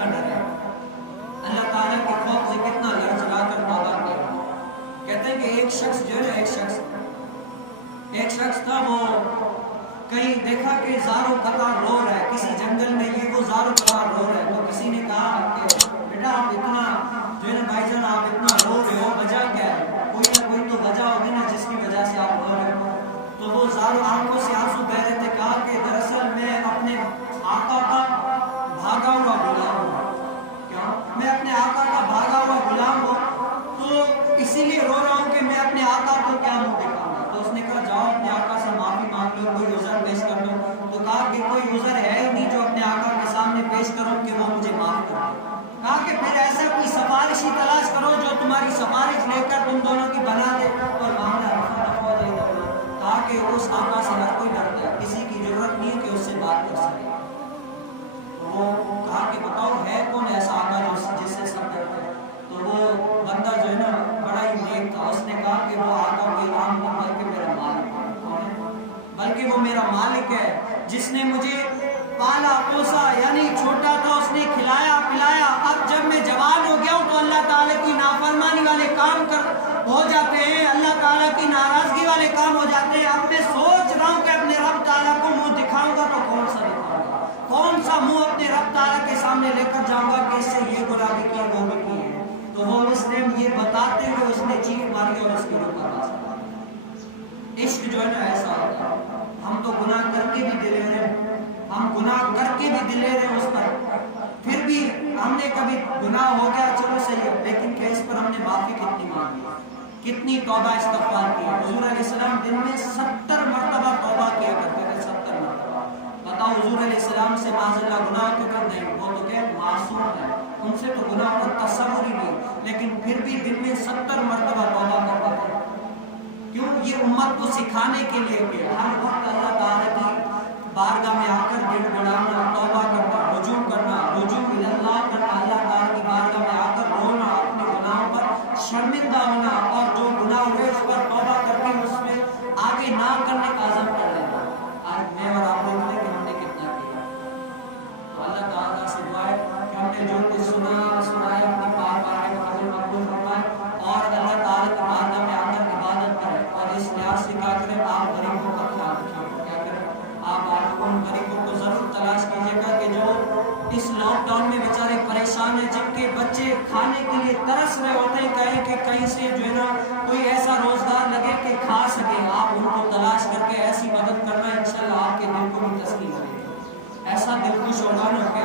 کا ڈر ہے. اللہ تعالیٰ کے خوف سے کتنا لڑچڑا کر توبہ کیا. کہتے ہیں کہ ایک شخص جو ہے نا ایک شخص تھا، وہ کہیں دیکھا کہ زارو قطار رو رہا ہے کسی جنگل میں، یہ وہ زارو قطار رو رہا ہے. تو کسی نے کہا کہ بیٹا آپ اتنا جو ہے نا بھائی جان آپ اتنا رو رہے ہو، وجہ کیا ہے؟ کوئی نہ کوئی تو وجہ ہوگی نا جس کی وجہ سے آپ رو رہے ہو. تو وہ زارو آنکھوں سے آنسو بہہ رہے تھے. کہا کہ دراصل میں اپنے آقا کا بھاگا ہوا غلام ہوں. کیا میں اپنے آقا کا بھاگا ہوا غلام ہوں، تو اسی لیے رو رہا ہوں کہ میں اپنے آقا کو کیا منہ دکھاؤں گا. تو اس نے کہا جاؤ اپنے آقا سے معافی مانگ لو، کوئی عذر پیش کر دو. تو کہا کہ کوئی عذر ہے ہی نہیں جو اپنے آقا کے سامنے پیش کروں کہ وہ مجھے معاف کر دے. کہا کہ پھر ایسا کوئی سفارشی تلاش کرو جو تمہاری سفارش لے کر تم دونوں کی بنا دے اور معاملہ رفع دفع ہو جائے گا. کہا کہ اس آقا سے ہر کوئی ڈرتا ہے، کسی کی ضرورت نہیں ہے کہ اس سے بات کر سکے. وہ کہا کہ بتاؤ ہے کون ایسا آقا جس سے سب ڈرتے ہیں؟ تو وہ بندہ جو ہے نا بڑا ہی نیک تھا. اس نے کہا کہ وہ آقا کوئی عام نہیں بلکہ میرا مالک ہے. بلکہ وہ میرا مالک ہے جس نے مجھے پالا پوسا، یعنی چھوٹا تھا اس نے کھلایا پلایا. اب جب میں جوان ہو گیا ہوں تو اللہ تعالیٰ کی نافرمانی والے کام ہو جاتے ہیں، اللہ تعالیٰ کی ناراضگی والے کام ہو جاتے ہیں. اب میں سوچ رہا ہوں کہ اپنے رب تعالیٰ کو منہ دکھاؤں گا تو کون سا دکھاؤں گا، کون سا منہ اپنے رب تعالیٰ کے سامنے لے کر جاؤں گا کہ اس سے یہ گناہ بھی کیا وہ بھی کی ہے. تو وہ اس نے یہ بتاتے ہوئے اس نے چیخ ماری اور اس کی روح کا راستہ. عشق جو ہے نا ایسا ہوتا ہے، ہم تو گناہ کر کے بھی دلے رہے ہیں، ہم گناہ کر کے بھی دلے رہے ہیں اس پر، پھر بھی ہم نے کبھی گناہ ہو گیا چلو صحیح ہے، لیکن کہ اس پر ہم نے معافی کتنی مانگی، کتنی توبہ استغفار کی. حضور علیہ السلام دن میں 70 مرتبہ توبہ کیا کرتے تھے. 70 مرتبہ. بتاؤ حضور علیہ السلام سے معاذ اللہ گناہ تو کر نہیں، وہ تو کہ معصوم ہے، ان سے تو گناہ کا تصور ہی نہیں، لیکن پھر بھی دن میں 70 مرتبہ توبہ کرتے تھے. کیوں؟ یہ امت کو سکھانے کے لیے کہ ہر وقت اللہ تعالیٰ کی بارگاہ میں آ کر گڑ گڑانا، توبہ کرنا، رجوع کرنا، رجوع اللہ کرنا، اللہ تعالیٰ کی بارگاہ میں آ کر رونا، اپنے گناہوں پر شرمندہ ہونا، اور جو گناہ ہوئے اس پر توبہ کر کے اس میں آگے نہ کرنے کا عزم کر لینا. آج میں اور آپ لوگوں نے کہ ہم نے کتنا کیا. تو اللہ تعالیٰ سے دعا ہے کہ ہم نے جو کچھ سنایا اپنی پاک بارگاہ میں قبول مقبول فرمائے، اور اللہ تعالیٰ کی بارگاہ میں آ کر عبادت کریں. اور اس لحاظ سے کیا کریں، آپ غریبوں کا خیال رکھیں. کیا کریں، آپ ان غریبوں کو ضرور تلاش کیجیے گا کہ جو اس لاک ڈاؤن میں بیچارے پریشان ہیں، جن کے بچے کھانے کے لیے ترس رہے ہوتے ہیں، کہیں سے جو ہے نا کوئی ایسا روزگار لگے کہ کھا سکے. آپ ان کو تلاش کر کے ایسی مدد کرنا، انشاءاللہ آپ کے دل کو بھی تسکین ملے گی. ایسا دل خوش ہوگا نا کہ